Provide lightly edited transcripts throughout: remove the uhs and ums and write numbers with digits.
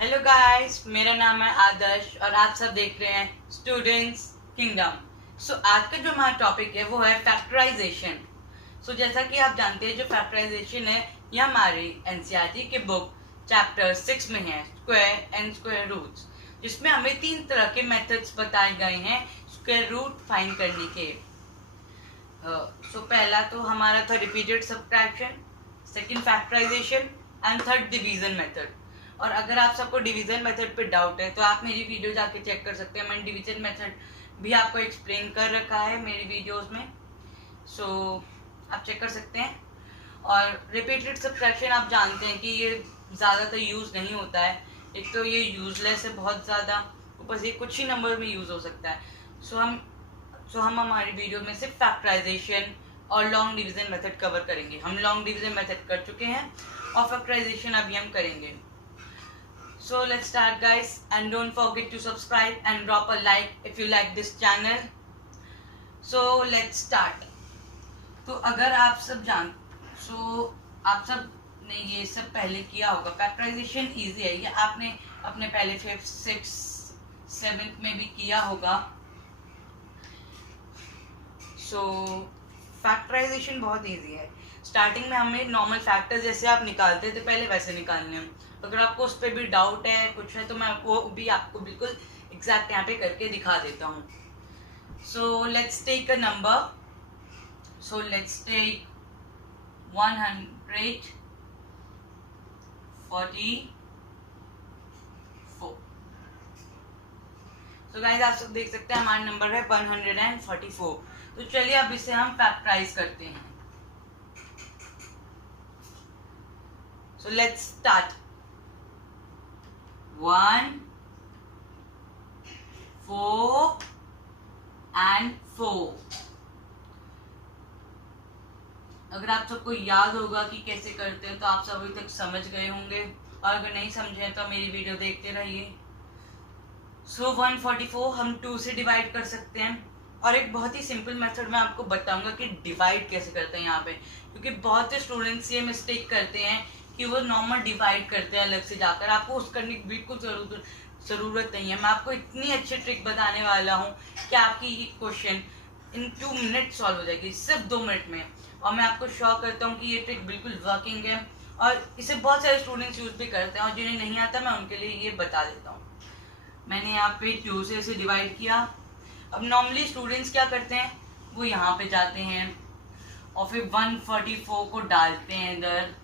Hello guys, मेरा नाम है आदर्श और आप सब देख रहे हैं स्टूडेंट्स किंगडम। सो आज का जो हमारा टॉपिक है वो है फैक्टराइजेशन। सो जैसा कि आप जानते हैं, जो फैक्टराइजेशन है ये हमारी एनसीईआरटी के बुक चैप्टर 6 में है, स्क्वायर एंड स्क्वायर रूट्स, जिसमें हमें 3 तरह के मेथड्स बताए गए हैं स्क्वायर रूट फाइंड करने के। सो पहला तो हमारा था repeated subtraction, second factorization and third division method. और अगर आप सबको डिवीजन मेथड पे डाउट है तो आप मेरी वीडियो जाके चेक कर सकते हैं। मैंने डिवीजन मेथड भी आपको एक्सप्लेन कर रखा है मेरी वीडियोस में, सो आप चेक कर सकते हैं। और रिपीटेड सब्ट्रैक्शन आप जानते हैं कि ये ज़्यादातर यूज़ नहीं होता है, एक तो ये यूजलेस है बहुत ज़्यादा, ऊपर से कुछ ही नंबर में यूज़ हो सकता है। सो हम हमारी वीडियो में सिर्फ फैक्टराइजेशन और लॉन्ग डिवीजन मेथड कवर करेंगे। हम लॉन्ग डिवीजन मेथड कर चुके हैं और फैक्टराइजेशन अभी हम करेंगे। So let's start guys, and don't forget to subscribe and drop a like if you like this channel. So let's start. तो अगर आप सब आप सब ने ये सब पहले किया होगा। फैक्टराइजेशन इजी है, ये आपने अपने पहले 5th 6th 7th में भी किया होगा। सो फैक्टराइजेशन बहुत इजी है। स्टार्टिंग में हमें नॉर्मल फैक्टर्स जैसे आप निकालते थे पहले वैसे निकालने हैं। अगर आपको उस पर भी डाउट है, कुछ है, तो मैं वो भी आपको बिल्कुल एग्जैक्ट यहाँ पे करके दिखा देता हूँ। So let's take a number. So let's take 144। So guys, आप सब देख सकते हैं हमारा नंबर है 144। तो चलिए अब इसे हम फैक्टराइज करते हैं। So let's start. 1 4 and 4। अगर आप सबको याद होगा कि कैसे करते हैं तो आप सब अभी तक समझ गए होंगे, और अगर नहीं समझे तो मेरी वीडियो देखते रहिए। सो 144 हम 2 से डिवाइड कर सकते हैं, और एक बहुत ही सिंपल मेथड मैं आपको बताऊंगा कि डिवाइड कैसे करते हैं यहाँ पे, क्योंकि बहुत से स्टूडेंट्स ये मिस्टेक करते हैं कि वो नॉर्मल डिवाइड करते हैं अलग से जाकर। आपको उस करने की बिल्कुल ज़रूरत नहीं है। मैं आपको इतनी अच्छी ट्रिक बताने वाला हूँ कि आपकी ये क्वेश्चन इन 2 मिनट सॉल्व हो जाएगी, सिर्फ 2 मिनट में। और मैं आपको श्योर करता हूँ कि ये ट्रिक बिल्कुल वर्किंग है, और इसे बहुत सारे स्टूडेंट्स यूज भी करते हैं, और जिन्हें नहीं आता मैं उनके लिए ये बता देता हूँ। मैंने यहाँ पे 2 से इसे डिवाइड किया। अब नॉर्मली स्टूडेंट्स क्या करते हैं, वो यहाँ पे जाते हैं और फिर 144 को डालते हैं इधर,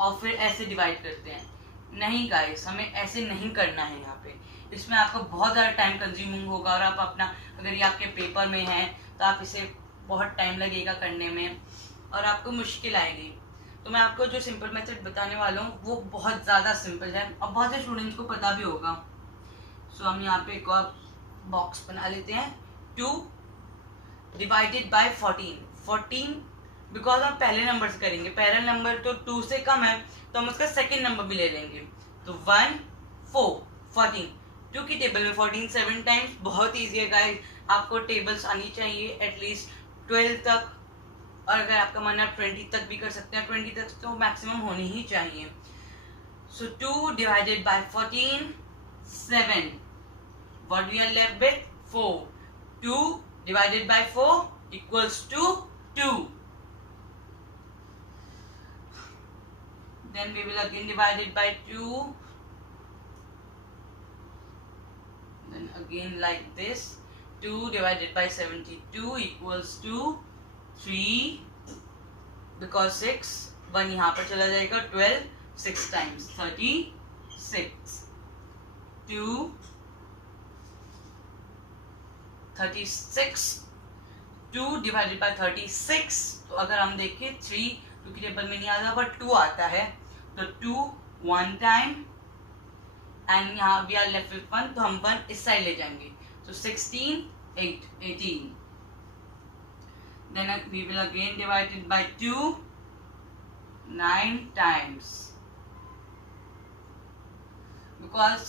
और फिर ऐसे डिवाइड करते हैं। नहीं गाइस, हमें ऐसे नहीं करना है। यहाँ पे इसमें आपका बहुत ज़्यादा टाइम कंज्यूमिंग होगा, और आप अपना, अगर ये आपके पेपर में है तो आप इसे बहुत टाइम लगेगा करने में और आपको मुश्किल आएगी। तो मैं आपको जो सिंपल मेथड बताने वाला हूँ वो बहुत ज़्यादा सिंपल है और बहुत से स्टूडेंट्स को पता भी होगा। सो हम यहाँ पे एक और बॉक्स बना लेते हैं। 2 डिवाइडेड बाय 14 बिकॉज हम पहले नंबर से करेंगे। पहला नंबर तो 2 से कम है तो हम उसका सेकेंड नंबर भी ले लेंगे। तो 1 4 14, 2 की टेबल में 14 7 टाइम्स। बहुत ईजी है गाइस, आपको टेबल्स आनी चाहिए एटलीस्ट 12 तक, और अगर आपका मन है 20 तक भी कर सकते हैं। 20 तक तो मैक्सिमम होनी ही चाहिए। सो 2 divided by 14 7, what we are left with 4। 2 divided by 4 equals to 2। Then we will again divide it by 2, then again like this। 2 divided by 72 equals to 3, because 6 1 यहाँ पर चला जाएगा। 12 6 times 36। 2 36, 2 divided by 36। तो अगर हम देखें 3 2 की टेबल में नहीं आता बट 2 आता है, तो 2 1 टाइम, एंड यहाँ वी आर लेफ्ट विथ 1, तो हम 1 इस साइड ले जाएंगे। तो 16 8 18। Then we will again divided by 2 9 times, because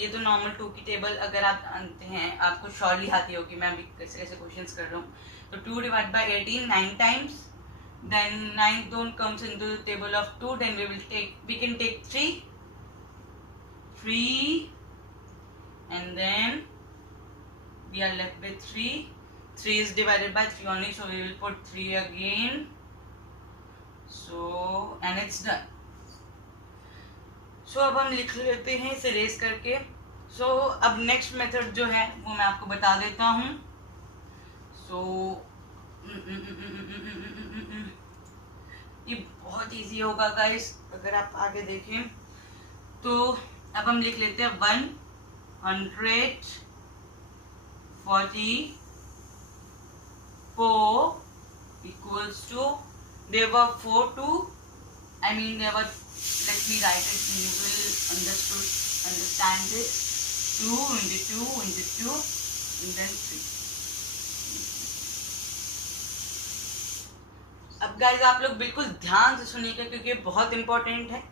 ये तो नॉर्मल 2 की टेबल अगर आप जानते हैं, आपको श्योरली आती होगी, मैं अभी कैसे कैसे क्वेश्चंस कर रहा हूँ। तो 2 divide by 18 9 times, then 9th zone comes into the table of 2, then we can take 3, 3 and then we are left with 3. 3 is divided by 3 only, so we will put 3 again. So and it's done. So अब हम लिख लेते हैं इसे race करके. So अब next method जो है वो मैं आपको बता देता हूँ. So ये बहुत इजी होगा गाइस अगर आप आगे देखें. तो अब हम लिख लेते हैं 144 equals to, there were 4 2, I mean there were, let me write it, you will understand this. 2 into 2 into 2 and then 3. अब गाइस आप लोग बिल्कुल ध्यान से सुनिएगा क्योंकि ये बहुत इंपॉर्टेंट है.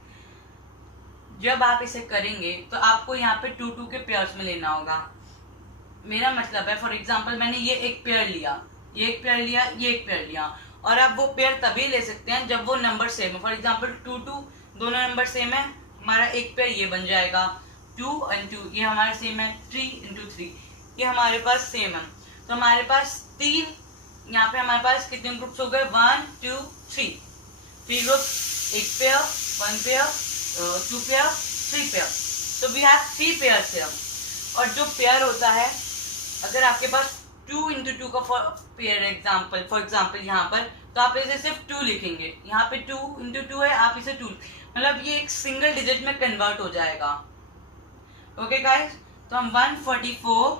जब आप इसे करेंगे तो आपको यहाँ पे 2 2 के पेयर्स में लेना होगा. मेरा मतलब है फॉर एग्जांपल मैंने ये एक पेयर लिया, ये एक पेयर लिया, ये एक पेयर लिया, और आप वो पेयर तभी ले सकते हैं जब वो नंबर सेम है. फॉर एग्जांपल 2 2 दोनों नंबर सेम है, हमारा एक पेयर ये बन जाएगा. 2 and 2 ये हमारा सेम है. 3 into 3 ये हमारे पास सेम है. तो हमारे पास 3, यहाँ पे हमारे पास कितने ग्रुप्स हो गए? 1 2 3. 3 ग्रुप, एक पेयर, 1 पेयर, 2 पेयर, 3 पेयर. तो वी हैव 3 पेयर्स here. और जो पेयर होता है, अगर आपके पास 2 into 2 का पेयर एग्जाम्पल, फॉर एग्जाम्पल यहाँ पर, तो आप इसे सिर्फ 2 लिखेंगे. यहाँ पे 2 into 2 है, आप इसे 2, मतलब ये एक सिंगल डिजिट में कन्वर्ट हो जाएगा. ओके गाइस, तो हम 144,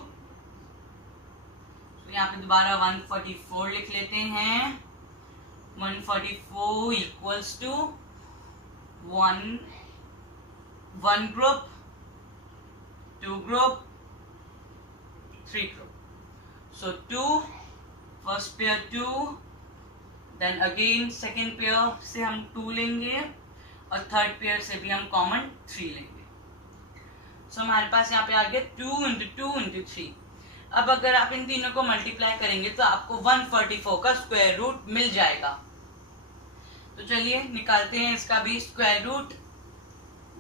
तो यहाँ पे दोबारा 144 लिख लेते हैं. 144 equals to 1 group, 2 group, 3 group. So 2, first pair 2, then again second pair से हम 2 लेंगे और थर्ड पेयर से भी हम कॉमन 3 लेंगे. So हमारे पास यहाँ पे आ गया 2 into 2 into 3. अब अगर आप इन तीनों को मल्टीप्लाई करेंगे तो आपको 144 का स्क्वायर रूट मिल जाएगा. तो चलिए निकालते हैं इसका भी स्क्वायर रूट.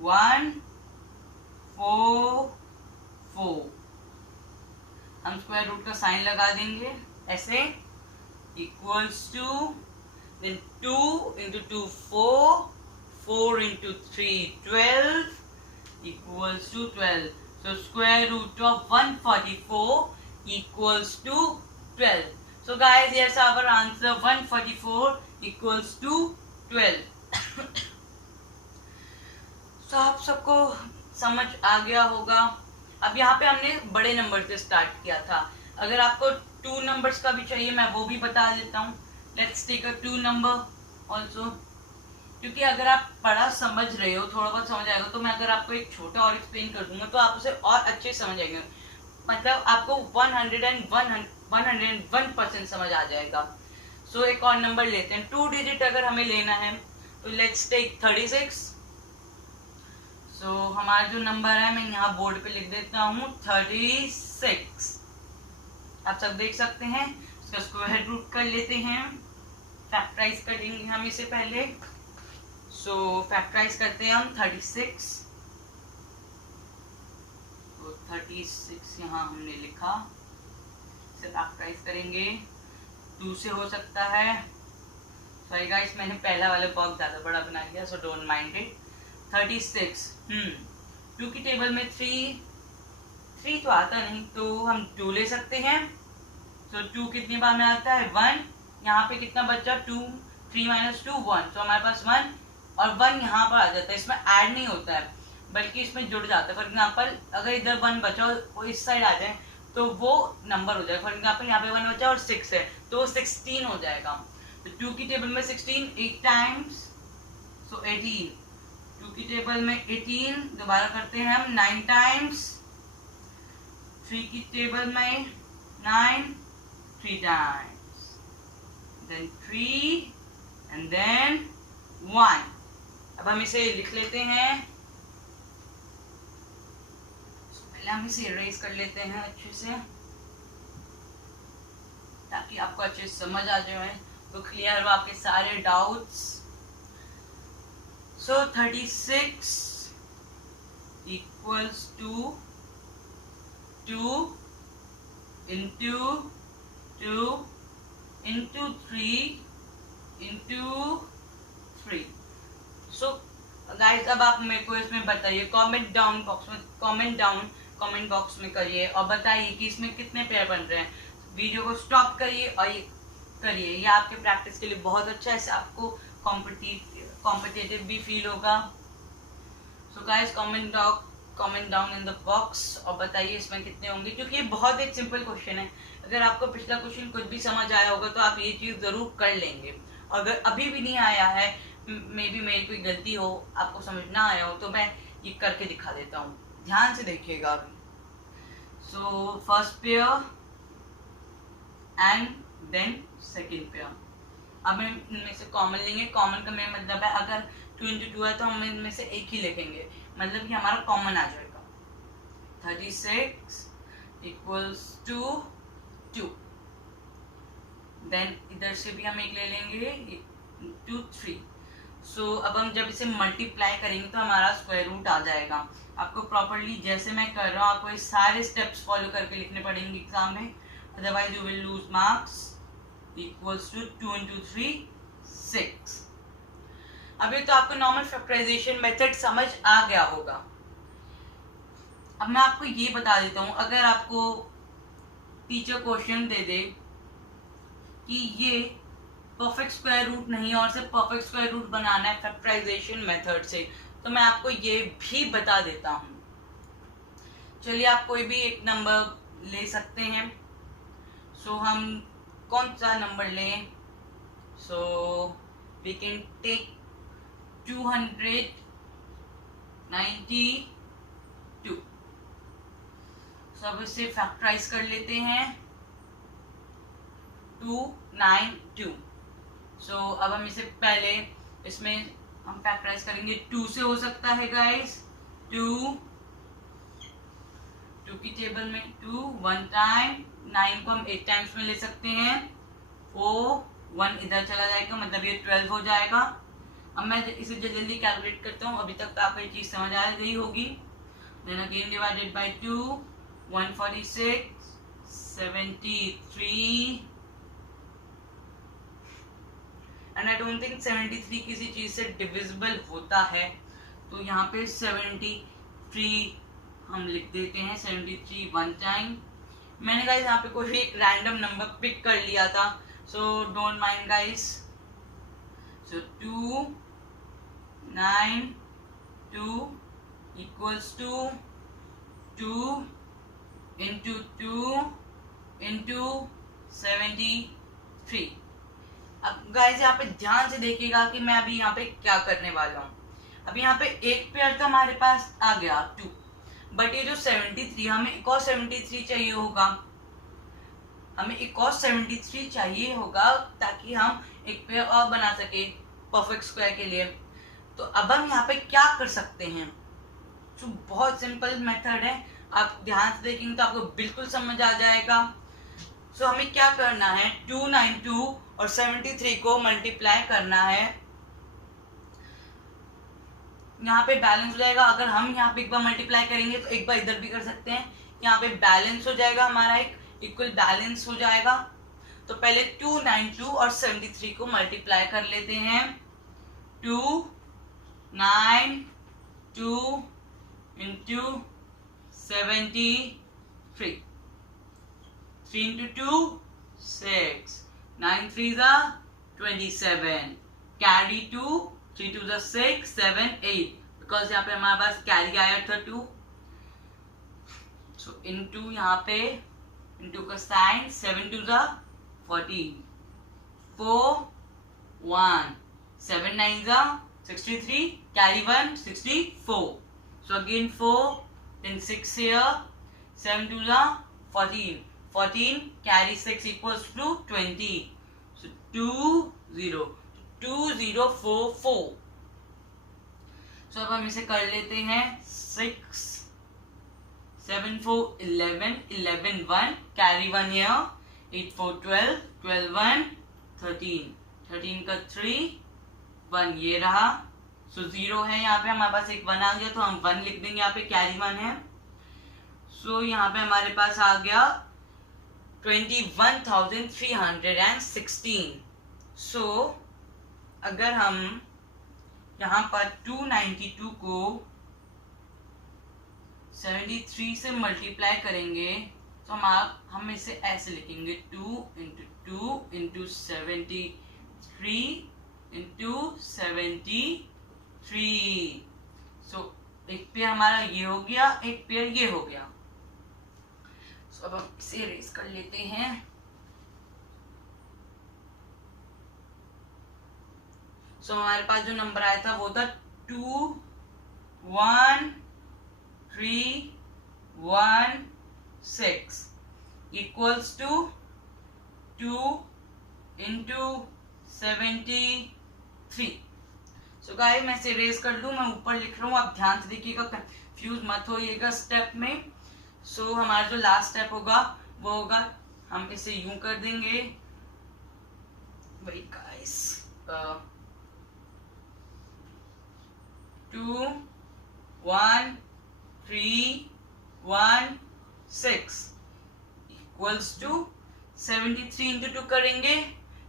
144 हम स्क्वायर रूट का साइन लगा देंगे ऐसे, equals to, then 2 into 2 4, 4 into 3 12 equals to 12. So square root of 144 equals to 12. So guys, here's our answer. 144 equals to 12. So आप सबको समझ आ गया होगा. अब यहाँ पे हमने बड़े नंबर से स्टार्ट किया था. अगर आपको 2 नंबर्स का भी चाहिए मैं वो भी बता देता हूँ. Let's take a 2 number also, क्योंकि अगर आप बड़ा समझ रहे हो, थोड़ा बहुत समझ आएगा, तो मैं अगर आपको एक छोटा और एक्सप्लेन कर दूंगा तो आप उसे और अच्छे समझ आएंगे. मतलब आपको 101% समझ आ जाएगा. सो एक और नंबर लेते हैं. 2 डिजिट अगर हमें लेना है तो लेट्स टेक 36. सो हमारा जो नंबर है मैं यहाँ बोर्ड पे लिख देता हूँ 36. आप सब देख सकते हैं. इसका स्क्वायर रूट कर लेते हैं, फैक्टराइज करेंगे हम इसे पहले. सो फैक्टराइज करते हैं हम 36. तो 36 यहाँ हमने लिखा. इसे फैक्टराइज करेंगे 2 से हो सकता है. सॉरी गाइस, मैंने पहला वाला बॉक्स ज़्यादा बड़ा बना लिया, सो डोंट माइंड इट. 36 2 की टेबल में 3 तो आता नहीं, तो हम 2 ले सकते हैं. तो 2 कितनी बार में आता है? 1. यहाँ पे कितना बचा? 2. 3 - 2 1. तो हमारे पास 1 और 1 यहाँ पर आ जाता है. इसमें ऐड नहीं होता है बल्कि इसमें जुड़ जाता है. फॉर एग्जाम्पल अगर इधर 1 बचा और वो इस साइड आ जाए तो वो नंबर हो जाएगा. फॉर एग्जाम्पल यहाँ पे 1 बचा और 6 है तो 16 हो जाएगा. तो 2 की टेबल में 16 8 टाइम्स, सो 18. 2 की टेबल में 18 दोबारा करते हैं हम 9 टाइम्स. 3 की टेबल में 9 3 टाइम्स, देन 3 एंड देन 1. अब हम इसे लिख लेते हैं. पहले हम इसे इरेज कर लेते हैं अच्छे से ताकि आपको अच्छे से समझ आ जाए, तो क्लियर हो आपके सारे doubts. So 36 equals to 2 into 2 into 3 into 3. So guys, अब आप मेरे को इसमें बताइए, कमेंट डाउन बॉक्स में करिए और बताइए कि इसमें कितने पेयर बन रहे हैं. वीडियो को स्टॉप करिए और ये करिए, ये आपके प्रैक्टिस के लिए बहुत अच्छा है. इससे आपको कॉम्पिटिटिव भी फील होगा. So guys, comment down in the box और बताइए इसमें कितने होंगे, क्योंकि ये बहुत एक सिंपल क्वेश्चन है. अगर आपको पिछला क्वेश्चन कुछ भी समझ आया होगा तो आप ये चीज जरूर कर लेंगे. अगर अभी भी नहीं आया है, मे बी मेरी कोई गलती हो, आपको समझ ना आया हो, तो मैं ये करके दिखा देता हूँ. ध्यान से देखिएगा अभी. So first pair and then second pair. अब हम इनमें से कॉमन लेंगे. कॉमन का मेरा मतलब है अगर 2 into 2 है तो हम इनमें से एक ही लिखेंगे, मतलब कि हमारा कॉमन आ जाएगा. 36 इक्वल्स टू 2. देन इधर से भी हम एक ले लेंगे, 2 3. सो अब हम जब इसे मल्टीप्लाई करेंगे तो हमारा स्क्वायर रूट आ जाएगा. आपको प्रॉपरली जैसे मैं कर रहा हूँ आपको ये सारे स्टेप्स फॉलो करके लिखने पड़ेंगे एग्जाम में, otherwise you will lose marks. Equals to 2 into 3 6. अभी तो आपको नॉर्मल फैक्टराइजेशन मेथड समझ आ गया होगा. अब मैं आपको ये बता देता हूँ, अगर आपको टीचर क्वेश्चन दे दे कि ये परफेक्ट स्क्वायर रूट नहीं है और सिर्फ परफेक्ट स्क्वायर रूट बनाना है फैक्टराइजेशन मेथड से, तो मैं आपको ये भी बता देता हूँ. चलिए, आप कोई भी एक नंबर ले सकते हैं. सो हम कौन सा नंबर लें? So we can take 292. सब इसे फैक्टराइज कर लेते हैं. 292. सो अब हम इसे पहले इसमें हम फैक्टराइज करेंगे. 2 से हो सकता है गाइस. 2 की टेबल में 2 1 टाइम. 9 को हम 8 टाइम्स में ले सकते हैं. 1 इधर चला जाएगा, मतलब ये 12 हो जाएगा. अब मैं इसे जल्दी कैलकुलेट करता हूँ. अभी तक तो आपको ये चीज समझ आ गई होगी. Then again divided by 2, 146, 73. And I don't think 73 किसी चीज से डिविजिबल होता है, तो यहाँ पे 73 हम लिख देते हैं. 73 1 टाइम. मैंने गाइस यहाँ पे कोई एक रैंडम नंबर पिक कर लिया था, so don't mind guys. So 2 9 2 equals to 2 into 2 into 73. अब गाइस यहाँ पे ध्यान से देखिएगा कि मैं अभी यहाँ पे क्या करने वाला हूँ. अभी यहाँ पे एक पेयर तो हमारे पास आ गया 2, बट ये जो 73, हमें एक और 73 चाहिए होगा. हमें एक और 73 चाहिए होगा ताकि हम एक पेयर और बना सके परफेक्ट स्क्वायर के लिए. तो अब हम यहाँ पे क्या कर सकते हैं? तो बहुत सिंपल मेथड है. आप ध्यान से देखेंगे तो आपको बिल्कुल समझ आ जाएगा. सो हमें क्या करना है, 292 और 73 को मल्टीप्लाई करना है. यहाँ पे बैलेंस हो जाएगा. अगर हम यहाँ पे एक बार मल्टीप्लाई करेंगे तो एक बार इधर भी कर सकते हैं. यहाँ पे बैलेंस हो जाएगा, हमारा एक इक्वल बैलेंस हो जाएगा. तो पहले 292 और 73 को मल्टीप्लाई कर लेते हैं. 2 9 2 into 73. 3 into 2 6. 9 3s are 27. Carry 2. 3 2s are 6 7 8. because यहाँ पे हमारे पास कैरी आया था 2. so into यहाँ पे into का sign 7 2s are 14. 4 1 7 9s are 63. Carry 1 64. So again 4, then 6 here. 7 2s are 14. 14 carry 6 equals to 20. So 2 0 2 0 4 4. So अब हम इसे कर लेते हैं. 6 7 4 11 11 1 carry 1 here. 8 4 12 12 1 13 13 का 3 1 ये रहा. सो 0 है यहाँ पे, हमारे पास एक 1 आ गया तो हम 1 लिख देंगे, यहाँ पे कैरी 1 है। सो यहाँ पे हमारे पास आ गया 21,316। सो अगर हम यहाँ पर 292 को 73 से मल्टीप्लाई करेंगे तो हम इसे ऐसे लिखेंगे 2 इंटू 2 इंटू 73 इंटू 73। सो एक पेयर हमारा ये हो गया, एक पेयर ये हो गया। सो अब हम इसे इरेज कर लेते हैं। सो हमारे पास जो नंबर आया था वो था 21316 equals to 2 into 73। So guys मैं इसे इरेज कर लूं, मैं ऊपर लिख रहा हूँ, आप ध्यान से देखिएगा, कंफ्यूज मत होइएगा स्टेप में। सो हमारा जो लास्ट स्टेप होगा वो होगा, हम इसे यूं कर देंगे, wait guys, 21316 equals to 73 into 2 करेंगे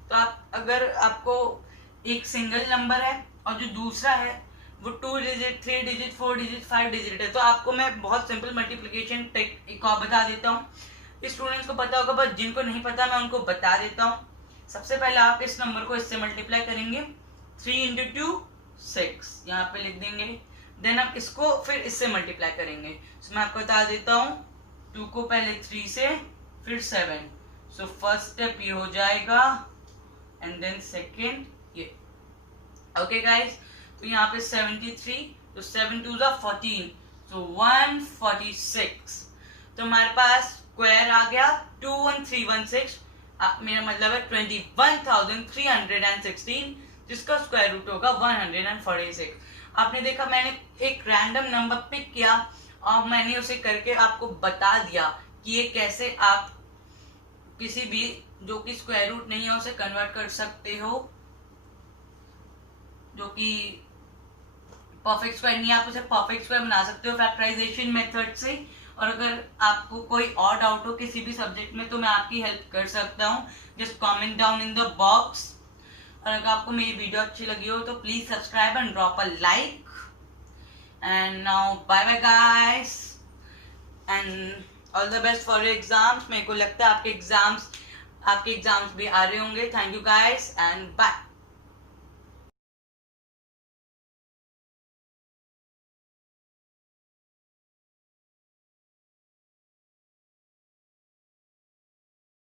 तो आप, अगर आपको एक सिंगल नंबर है और जो दूसरा है वो 2 डिजिट, 3 डिजिट, 4 डिजिट, 5 डिजिट है, तो आपको मैं बहुत सिंपल मल्टीप्लिकेशन टेक्निक को बता देता हूँ। स्टूडेंट्स को पता होगा पर जिनको नहीं पता मैं उनको बता देता हूँ। सबसे पहले आप इस नंबर को इससे मल्टीप्लाई करेंगे, 3 इंटू 2 6 यहाँ पे लिख देंगे। देन आप इसको फिर इससे मल्टीप्लाई करेंगे। तो मैं आपको बता देता हूँ, 2 को पहले 3 से फिर 7। सो फर्स्ट स्टेप ये हो जाएगा एंड देन सेकेंड ये। ओके गाइस, तो यहाँ पे 73, तो 7 2 14, तो 146। तो हमारे पास स्क्वायर आ गया 21316, मेरा मतलब है 21,316, जिसका स्क्वायर रूट होगा 146। आपने देखा मैंने एक रैंडम नंबर पिक किया और मैंने उसे करके आपको बता दिया कि ये कैसे आप किसी भी जो कि स्क्वायर रूट नहीं है उसे कन्वर्ट कर सकते हो, जो कि परफेक्ट स्क्वायर नहीं है आप उसे परफेक्ट स्क्वायर बना सकते हो फैक्टराइजेशन मेथड से। और अगर आपको कोई और डाउट हो किसी भी सब्जेक्ट में तो मैं आपकी हेल्प कर सकता हूँ, just comment down in the box. और अगर आपको मेरी वीडियो अच्छी लगी हो तो please subscribe and drop a like. And now bye bye guys and all the best for your exams. मेरे को लगता है आपके एग्जाम्स भी आ रहे होंगे। Thank you guys and bye.